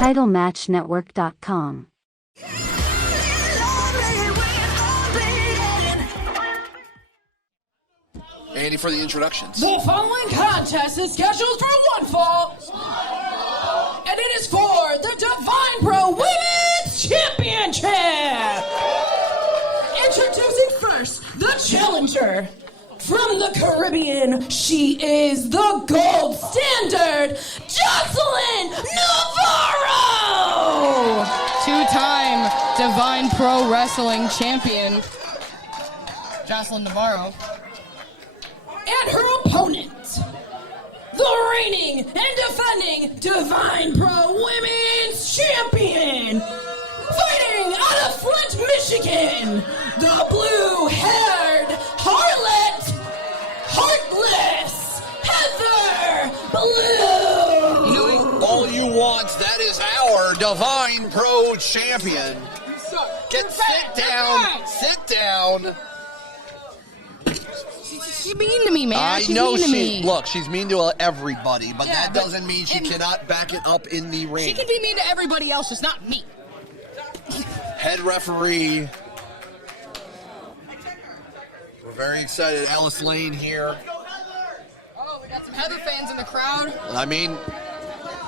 TitleMatchNetwork.com. Andy for the introductions. The following contest is scheduled for one fall, and it is for the Divine Pro Women's Championship. Introducing first, the challenger. From the Caribbean, she is the gold standard, Joseline Navarro! Two-time Divine Pro Wrestling champion, Joseline Navarro. And her opponent, the reigning and defending Divine Pro Women's Champion, fighting out of Flint, Michigan, the blue-haired harlot, heartless Heather Blue. You know, all you want, that is our Divine Pro Champion. Sit down. She's mean to me, man. I She's know mean to me. Look, she's mean to everybody, but Yeah, that doesn't mean she cannot back it up in the ring. She can be mean to everybody else, just not me. Head referee. We're very excited. Alice Lane here. Oh, we got some Heather fans in the crowd. I mean,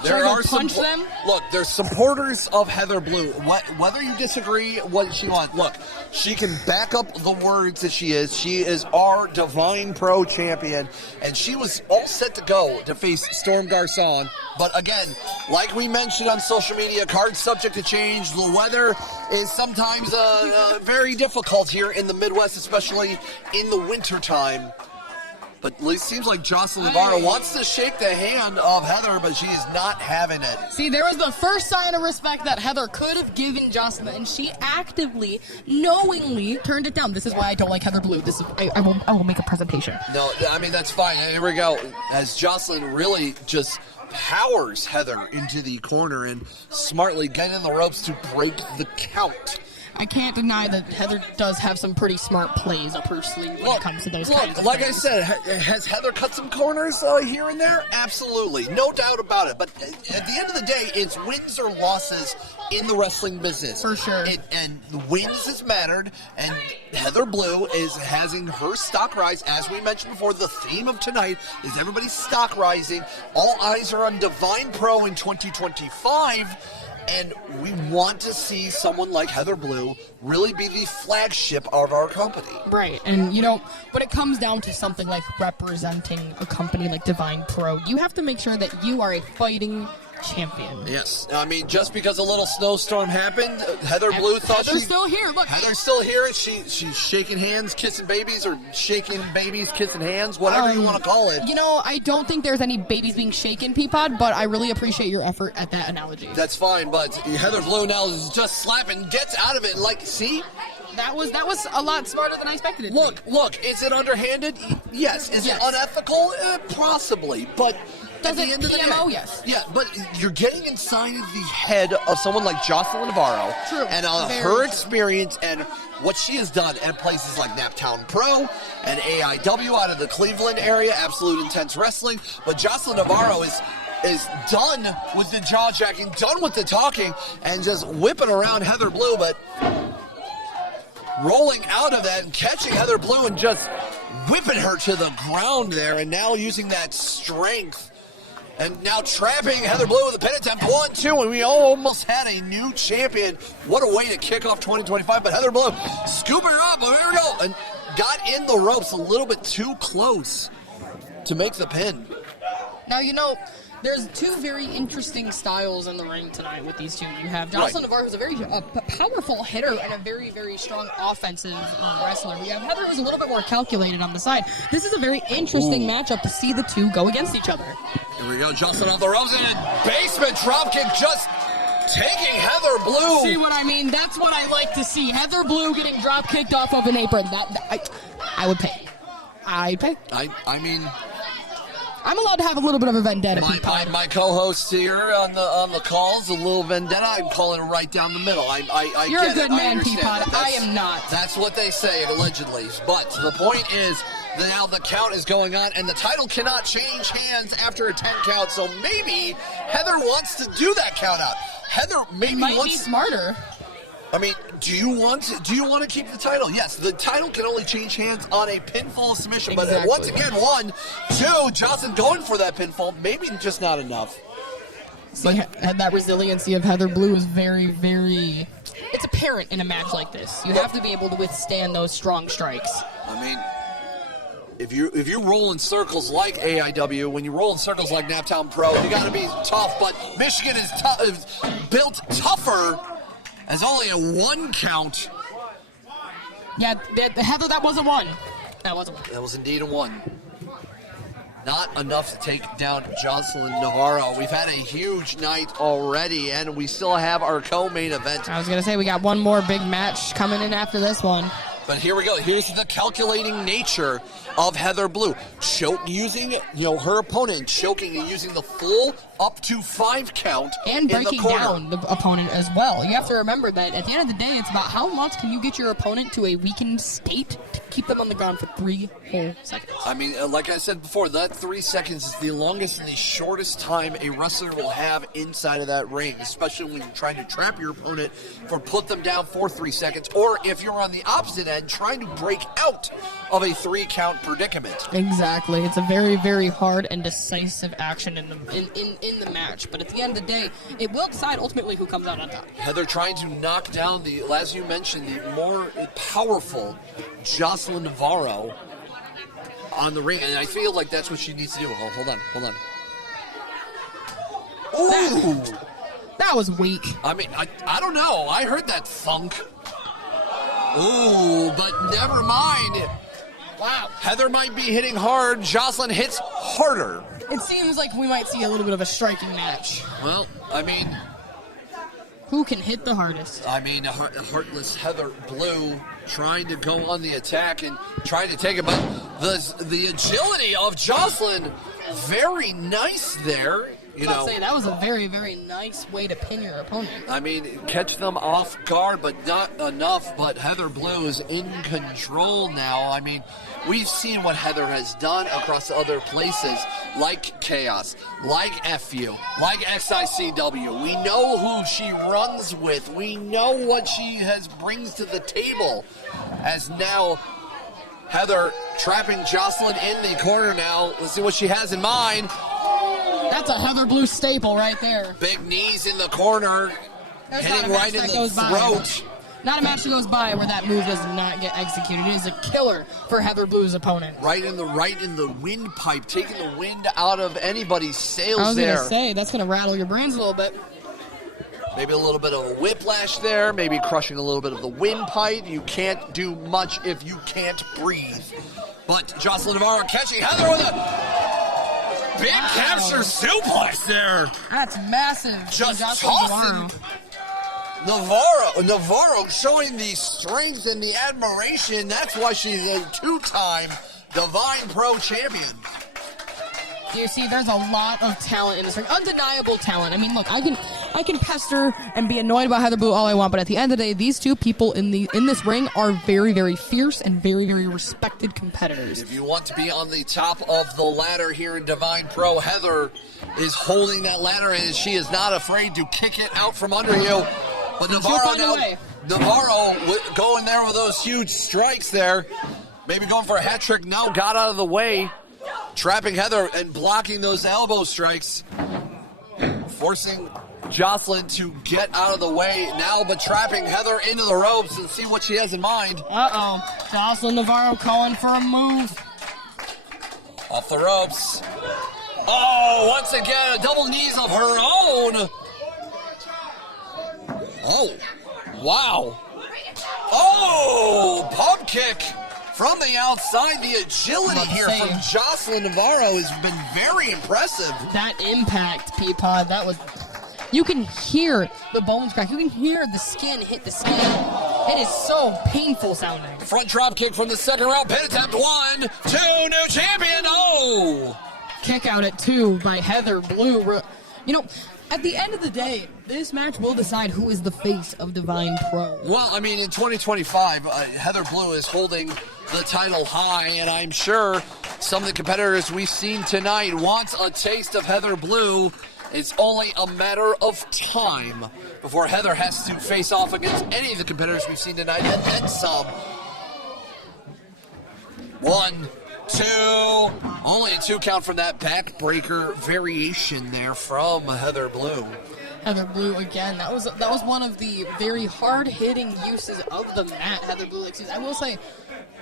Should I there go are some. punch them? Look, there's supporters of Heather Blue. Whether you disagree, what she wants. Look, she can back up the words that she is. She is our Divine Pro champion, and she was all set to go to face Storm Garcon. But again, like we mentioned on social media, cards subject to change. The weather is sometimes very difficult here in the Midwest, especially in the wintertime. But it seems like Joseline Navarro wants to shake the hand of Heather, but she is not having it. See, there was the first sign of respect that Heather could have given Joseline, and she actively, knowingly turned it down. This is why I don't like Heather Blue. This is I will make a presentation. No, I mean, that's fine. Here we go. As Joseline really just powers Heather into the corner and smartly getting in the ropes to break the count. I can't deny that Heather does have some pretty smart plays up her sleeve when it comes to those kinds of like things. I said, has Heather cut some corners here and there? Absolutely. No doubt about it. But at the end of the day, it's wins or losses in the wrestling business. For sure. And the wins has mattered, and Heather Blue is having her stock rise. As we mentioned before, the theme of tonight is everybody's stock rising. All eyes are on Divine Pro in 2025. And we want to see someone like Heather Blue really be the flagship of our company. Right, and you know, when it comes down to something like representing a company like Divine Pro, you have to make sure that you are a fighting champion. Yes, I mean, just because a little snowstorm happened, Heather Blue thought Heather's still here. Look, Heather's still here. She's shaking hands, kissing babies, or shaking babies, kissing hands, whatever you want to call it. You know, I don't think there's any babies being shaken, Peapod, but I really appreciate your effort at that analogy. That's fine, but Heather Blue now is just slapping, gets out of it, like, see? That was a lot smarter than I expected it to be. Look, is it underhanded? Yes. Is it unethical? Possibly, but Does at the it end of the PMO? day, Yes. Yeah, but you're getting inside the head of someone like Joseline Navarro. True. And Very her true. experience and what she has done at places like Naptown Pro and AIW out of the Cleveland area, Absolute Intense Wrestling. But Joseline Navarro is done with the jaw-jacking, done with the talking, and just whipping around Heather Blue, but rolling out of that and catching Heather Blue and just whipping her to the ground there, and now using that strength and now trapping Heather Blue with a pin attempt. 1-2, and we almost had a new champion. What a way to kick off 2025, but Heather Blue scooping her up, here we go, and got in the ropes a little bit too close to make the pin. Now, you know, there's two very interesting styles in the ring tonight with these two. You have Joseline Navarro, who's a very powerful hitter and a very, very strong offensive wrestler. We have Heather, who's a little bit more calculated on the side. This is a very interesting matchup to see the two go against each other. Here we go, Joseline off the ropes, and basement dropkick just taking Heather Blue. See what I mean? That's what I like to see. Heather Blue getting drop kicked off of an apron. I would pay. I'd pay. I mean, I'm allowed to have a little bit of a vendetta. My co-host here on the calls, a little vendetta. I'm calling it right down the middle. You're a good I man, understand Peapod. I am not. That's what they say, allegedly. But the point is that now the count is going on, and the title cannot change hands after a 10 count. So maybe Heather wants to do that count out. Heather maybe Might be wants. smarter. I mean, do you want to keep the title? Yes, the title can only change hands on a pinfall submission. But Exactly. once again, 1, 2, Joseline going for that pinfall. Maybe just not enough. See, that resiliency of Heather Blue is very, very... It's apparent in a match like this. You have to be able to withstand those strong strikes. I mean, if you roll in circles like AIW, when you roll in circles like Naptown Pro, you got to be tough. But Michigan is built tougher as only a 1 count. Yeah, Heather, that was a 1. That was a 1. That was indeed a 1. Not enough to take down Joseline Navarro. We've had a huge night already, and we still have our co-main event. I was going to say, we got one more big match coming in after this one. But here we go. Here's the calculating nature of Heather Blue. Using, her opponent, choking and using the full up to 5 count. And in the breaking corner. down the opponent as well. You have to remember that at the end of the day, it's about how much can you get your opponent to a weakened state to keep them on the ground for 3 whole seconds. I mean, like I said before, that 3 seconds is the longest and the shortest time a wrestler will have inside of that ring, especially when you're trying to trap your opponent or put them down for 3 seconds, or if you're on the opposite end, trying to break out of a 3 count predicament. Exactly. It's a very, very hard and decisive action in the match. But at the end of the day, it will decide ultimately who comes out on top. Heather trying to knock down as you mentioned, the more powerful Joseline Navarro on the ring, and I feel like that's what she needs to do. Oh, hold on. Ooh! That was weak. I mean, I don't know. I heard that thunk. Ooh, but never mind. Wow. Heather might be hitting hard. Joseline hits harder. It seems like we might see a little bit of a striking match. Well, I mean... Who can hit the hardest? I mean, heartless Heather Blue trying to go on the attack and trying to take it, but the agility of Joseline, very nice there. I'd say that was a very, very nice way to pin your opponent. I mean, catch them off guard, but not enough. But Heather Blue is in control now. I mean, we've seen what Heather has done across other places, like Chaos, like FU, like XICW. We know who she runs with. We know what she brings to the table. As now, Heather trapping Joseline in the corner now. Let's see what she has in mind. That's a Heather Blue staple right there. Big knees in the corner, hitting right in the throat. Not a match that goes by where that move does not get executed. It is a killer for Heather Blue's opponent. Right in the windpipe, taking the wind out of anybody's sails there. I was going to say, that's going to rattle your brains a little bit. Maybe a little bit of a whiplash there, maybe crushing a little bit of the windpipe. You can't do much if you can't breathe. But Joseline Navarro catching Heather with a... big capture suplex there. That's massive. Just tossing Navarro showing the strength and the admiration. That's why she's a 2-time Divine Pro champion. You see, there's a lot of talent in this ring. Undeniable talent. I mean, look, I can pester and be annoyed about Heather Blue all I want, but at the end of the day, these two people in this ring are very, very fierce and very, very respected competitors. If you want to be on the top of the ladder here in Divine Pro, Heather is holding that ladder, and she is not afraid to kick it out from under you. But Navarro going there with those huge strikes there. Maybe going for a hat trick. No, got out of the way. Trapping Heather and blocking those elbow strikes. Forcing Joseline to get out of the way now, but trapping Heather into the ropes and see what she has in mind. Uh-oh. Joseline Navarro calling for a move. Off the ropes. Oh, once again, a double knees of her own. Oh, wow. Oh, pump kick from the outside. The agility here from Joseline Navarro has been very impressive. That impact, Peapod, that was... You can hear the bones crack. You can hear the skin hit the skin. It is so painful sounding. Front drop kick from the second round. Pin attempt. 1, 2, new champion. Oh! Kick out at 2 by Heather Blue. You know, at the end of the day, this match will decide who is the face of Divine Pro. Well, I mean, in 2025, Heather Blue is holding the title high, and I'm sure some of the competitors we've seen tonight want a taste of Heather Blue It's only a matter of time before Heather has to face off against any of the competitors we've seen tonight, and then some. 1, 2, only a 2 count from that backbreaker variation there from Heather Blue. Heather Blue again. That was one of the very hard-hitting uses of the mat. Heather Blue, I will say,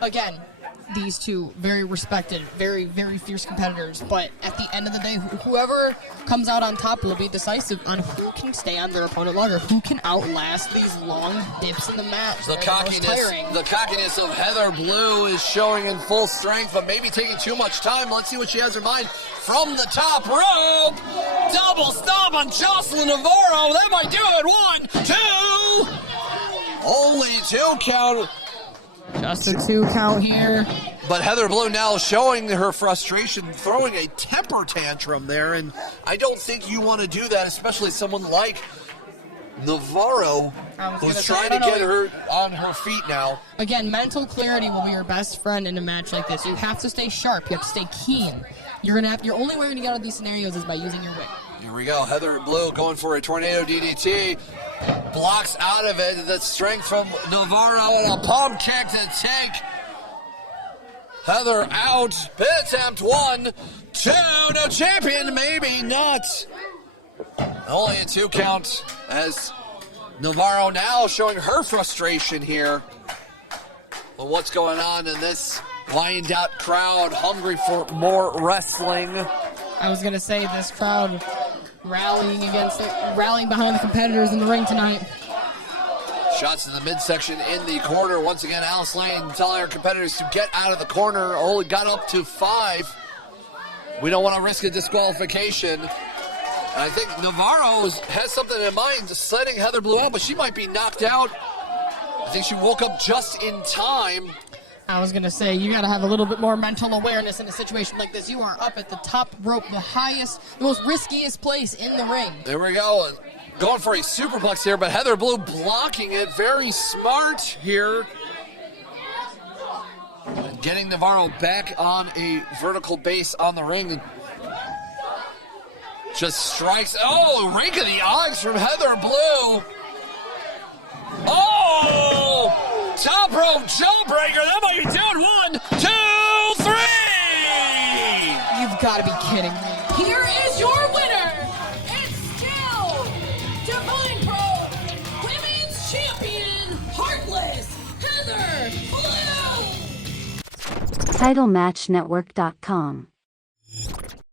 again, these two very respected, very, very fierce competitors. But at the end of the day, whoever comes out on top will be decisive on who can stay on their opponent longer, who can outlast these long dips in the mat. The cockiness of Heather Blue is showing in full strength, but maybe taking too much time. Let's see what she has in mind from the top rope. Double stomp on Joseline Navarro. That might do it. 1, 2. Only 2 count. Just a 2 count here. But Heather Blue now showing her frustration, throwing a temper tantrum there, and I don't think you want to do that, especially someone like Navarro, who's trying to get her on her feet now. Again, mental clarity will be your best friend in a match like this. You have to stay sharp. You have to stay keen. Your only way to get out of these scenarios is by using your wit. Here we go. Heather Blue going for a tornado DDT. Blocks out of it. The strength from Navarro and a palm kick to take Heather out. Pin attempt. 1, 2. No champion, maybe not. Only a 2 count as Navarro now showing her frustration here. Well, what's going on in this Wyandotte crowd, hungry for more wrestling? I was going to say this crowd rallying behind the competitors in the ring tonight. Shots in the midsection in the corner. Once again, Alice Lane telling her competitors to get out of the corner. Only got up to 5. We don't want to risk a disqualification. And I think Navarro has something in mind, setting Heather Blue out, but she might be knocked out. I think she woke up just in time. I was going to say, you got to have a little bit more mental awareness in a situation like this. You are up at the top rope, the most riskiest place in the ring. There we go. Going for a superplex here, but Heather Blue blocking it. Very smart here. Getting Navarro back on a vertical base on the ring. Just strikes. Oh, rake of the eyes from Heather Blue. Oh! Top rope jawbreaker. That might be down. 1, 2, 3. You've got to be kidding me. Here is your winner. It's still Divine Pro Women's Champion, Heartless Heather Blue. TitleMatchNetwork.com